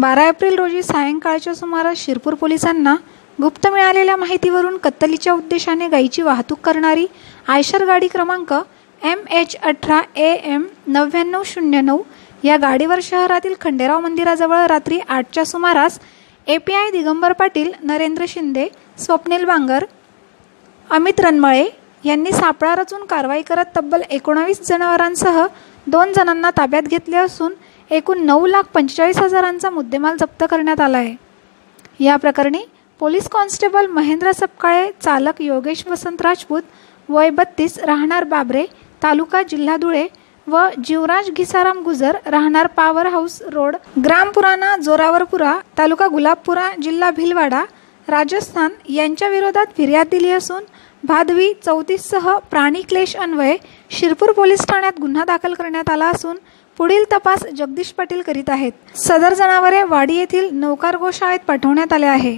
बारा एप्रिल रोजी सायंकाळच्या सुमारास शिरपूर पोलिसांना गुप्त मिळालेल्या माहितीवरून कत्तलीच्या उद्देशाने गायीची वाहतूक करणारी आयशर गाडी क्रमांक एम एच अठरा ए एम नव्याण्णव शून्य नऊ या गाडीवर शहरातील खंडेराव मंदिराजवळ रात्री आठच्या सुमारास A P I Digambar Patil Narendra Shinde Swapnil Bangar Amit Ranmale यांनी सापळा रचून कारवाई करत तब्बल एकोणावीस जनावरांसह दोन जणांना ताब्यात घेतले असून एकूण नऊ लाख पंचेचाळीस हजारांचा मुद्देमाल जप्त करण्यात आला आहे. या प्रकरणी पोलीस कॉन्स्टेबल महेंद्र सपकाळे चालक योगेश वसंत राजपूत वय बत्तीस राहणार बाबरे तालुका जिल्हा धुळे व जीवराज घिसाराम गुजर राहणार power house road Grampurana Jorawarpura तालुका गुलाबपुरा जिल्हा भिलवाडा राजस्थान यांच्या विरोधात फिर्याद दिली असून भादवी चौतीससह प्राणी क्लेश अन्वये शिरपूर पोलीस ठाण्यात गुन्हा दाखल करण्यात आला असून पुढील तपास जगदीश पाटील करीत आहेत. सदर जनावरे वाडी येथील नौकार गोशाळेत पाठवण्यात आले आहे.